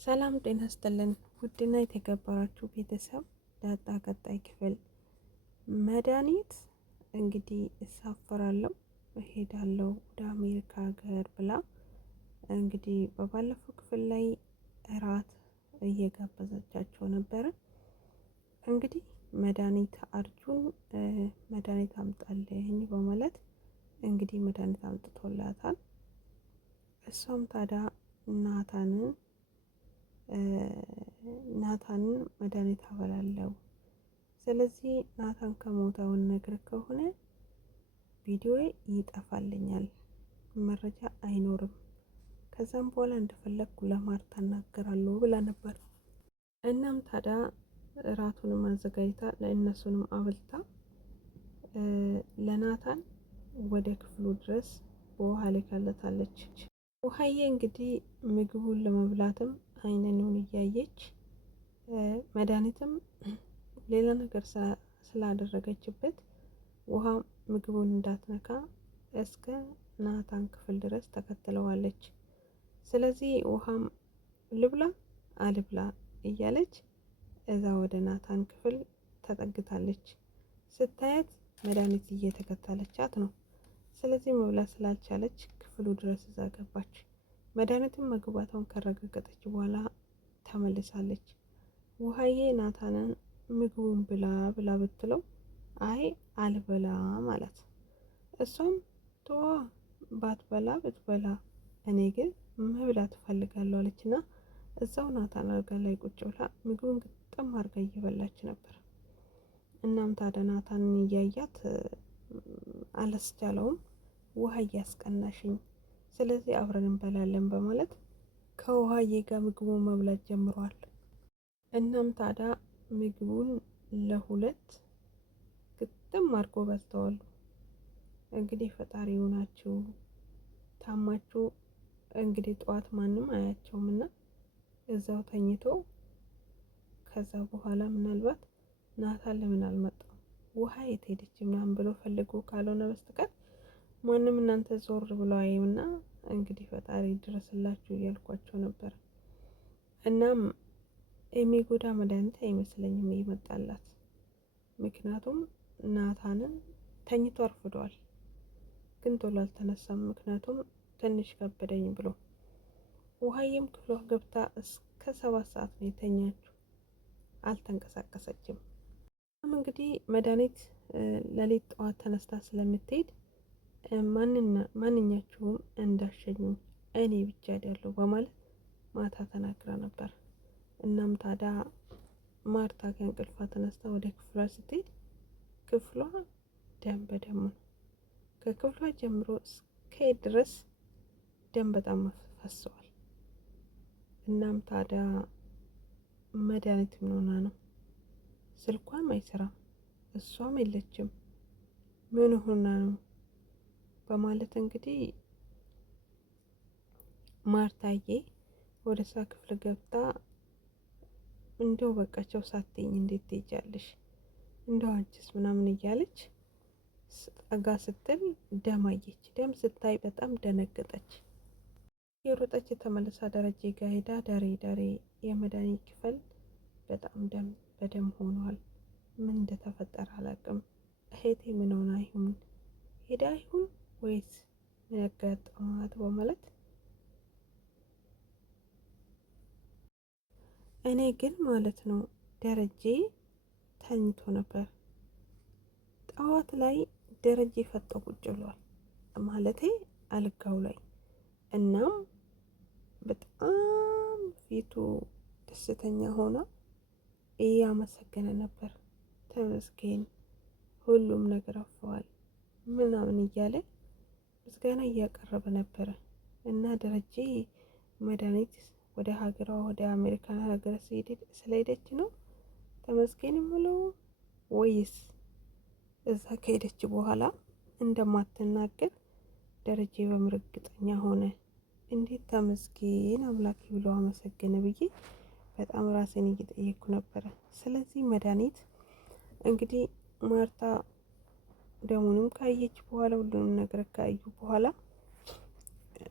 ሰላም ጤና ይስጥልን ውድና የተከበራችሁ ቤተሰብ ዳጣ ቀጣይ ክፍል መድኃኒት እንግዲህ እሳፈራለሁ እሄዳለሁ ወደ አሜሪካ ሀገር ብላ እንግዲህ በባለፈው ክፍል ላይ እራት እየጋበዘቻቸው ነበረ። እንግዲህ መድኃኒት አርጁን መድኃኒት አምጣልኝ በማለት እንግዲህ መድኃኒት አምጥቶላታል። እሷም ታዲያ ናታንን መድኃኒት አበላለሁ፣ ስለዚህ ናታን ከሞተውን ነገር ከሆነ ቪዲዮ ይጠፋልኛል፣ መረጃ አይኖርም፣ ከዛም በኋላ እንደፈለግኩ ለማርታ እናገራለሁ ብላ ነበር። እናም ታዲያ እራቱንም አዘጋጅታ ለእነሱንም አብልታ ለናታን ወደ ክፍሉ ድረስ በውሃ ልካለታለች። ውሃዬ እንግዲህ ምግቡን ለመብላትም አይኑን እያየች መድኃኒትም ሌላ ነገር ስላደረገችበት ውሃ ምግቡን እንዳትነካ እስከ ናታን ክፍል ድረስ ተከትለዋለች። ስለዚህ ውሃም ልብላ አልብላ እያለች እዛ ወደ ናታን ክፍል ተጠግታለች። ስታያት መድኃኒት እየተከተለቻት ነው። ስለዚህ መብላት ስላልቻለች ክፍሉ ድረስ እዛ ገባች። መድኃኒትም መግባቷን ካረጋገጠች በኋላ ተመልሳለች። ውሃዬ ናታንን ምግቡን ብላ ብላ ብትለው አይ አልበላም አላት። እሷም ተዋ ባትበላ ብትበላ እኔ ግን መብላት እፈልጋለሁ አለችና እዛው ናታን አልጋ ላይ ቁጭ ብላ ምግቡን ግጥም አድርጋ እየበላች ነበር። እናም ታዲያ ናታንን እያያት አላስቻለውም። ውሃ እያስቀናሽኝ፣ ስለዚህ አብረን እንበላለን በማለት ከውሃዬ ጋር ምግቡን መብላት ጀምሯል። እናም ታዲያ ምግቡን ለሁለት ግጥም አድርጎ በልተዋል። እንግዲህ ፈጣሪ ሆናችሁ ታማችሁ እንግዲህ ጠዋት ማንም አያቸውም እና እዛው ተኝቶ ከዛ በኋላ ምናልባት ናታን ለምን አልመጣም ውሃ የት ሄደች ምናምን ብሎ ፈልጎ ካልሆነ በስተቀር ማንም እናንተ ዞር ብሎ አየምና እንግዲህ ፈጣሪ ድረስላችሁ እያልኳቸው ነበር። እናም የሚጎዳ መድኃኒት አይመስለኝም ይመጣላት። ምክንያቱም ናታንን ተኝቶ አርፍዷል፣ ግን ቶሎ አልተነሳም። ምክንያቱም ትንሽ ከበደኝ ብሎ ውሃዬም ክፍሏ ገብታ እስከ 7 ሰዓት ነው የተኛችው፣ አልተንቀሳቀሰችም። እንግዲህ መድኃኒት ለሊት ጠዋት ተነስታ ስለምትሄድ ማንኛችሁም እንዳሸኙ እኔ ብቻ አይደለሁ በማለት ማታ ተናግራ ነበር። እናም ታዲያ ማርታ ከእንቅልፏ ተነስታ ወደ ክፍሏ ስትሄድ ክፍሏ ደም በደም ነው። ከክፍሏ ጀምሮ እስከ ድረስ ደም በጣም ፈሰዋል። እናም ታዲያ መድኃኒት ምን ሆና ነው? ስልኳም አይሰራም፣ እሷም የለችም፣ ምን ሆና ነው በማለት እንግዲህ ማርታዬ ወደ እሷ ክፍል ገብታ እንደው በቃቸው ሳትኝ እንዴት ትሄጃለሽ? እንደው አንቺስ ምናምን እያለች ጠጋ ስትል ደም አየች። ደም ስታይ በጣም ደነገጠች። የሮጠች የተመለሳ ደረጀ ጋር ሄዳ ዳሬ የመድኃኒት ክፍል በጣም ደም በደም ሆኗል፣ ምን እንደተፈጠረ አላውቅም፣ እህቴ ምን ሆና ይሁን ሄዳ ይሁን ወይስ ምን ያጋጠማት በማለት እኔ ግን ማለት ነው ደረጀ ተኝቶ ነበር። ጠዋት ላይ ደረጀ ፈጦ ቁጭ ብሏል ማለቴ አልጋው ላይ። እናም በጣም ፊቱ ደስተኛ ሆና እያመሰገነ ነበር። ተመስገን ሁሉም ነገር አልፈዋል ምናምን እያለ ምስጋና እያቀረበ ነበረ። እና ደረጀ መድኃኒት ወደ ሀገሯ ወደ አሜሪካን ሀገር ስለሄደች ነው ተመስገን የምለው ወይስ እዛ ከሄደች በኋላ እንደማትናገር ደረጀ በምርግጠኛ ሆነ። እንዴት ተመስገን አምላክ ብሎ አመሰገነ ብዬ በጣም ራሴን እየጠየቅኩ ነበረ። ስለዚህ መድኃኒት እንግዲህ ማርታ ደሙንም ካየች በኋላ ሁሉንም ነገር ካዩ በኋላ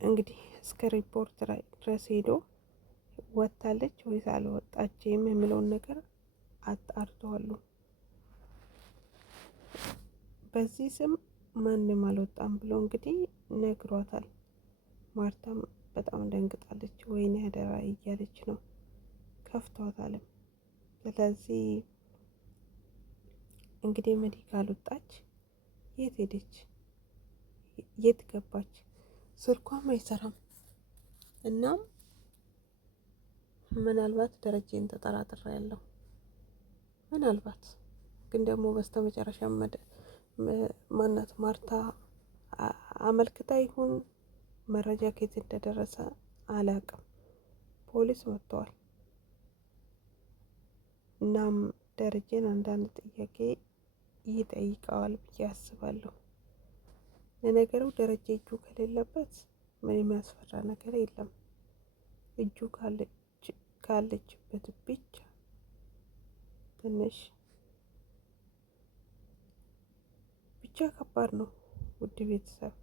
እንግዲህ እስከ ሪፖርት ድረስ ሄዶ ወጥታለች ወይስ አልወጣችም የሚለውን ነገር አጣርተዋሉ። በዚህ ስም ማንም አልወጣም ብሎ እንግዲህ ነግሯታል። ማርታም በጣም ደንግጣለች። ወይኔ አደራ እያለች ነው፣ ከፍቷታልም። ስለዚህ እንግዲህ ሜዲካል ወጣች። የት ሄደች? የት ገባች? ስልኳም አይሰራም። እናም ምናልባት ደረጀን ተጠራጥሬ ያለው ምናልባት ግን ደግሞ በስተመጨረሻ ማናት ማርታ አመልክታ ይሁን መረጃ ከየት እንደደረሰ አላውቅም። ፖሊስ መጥተዋል። እናም ደረጀን አንዳንድ ጥያቄ ይጠይቀዋል ብዬ አስባለሁ። ለነገሩ ደረጀ እጁ ከሌለበት ምን የሚያስፈራ ነገር የለም። እጁ ካለችበት ብቻ ትንሽ ብቻ ከባድ ነው። ውድ ቤተሰብ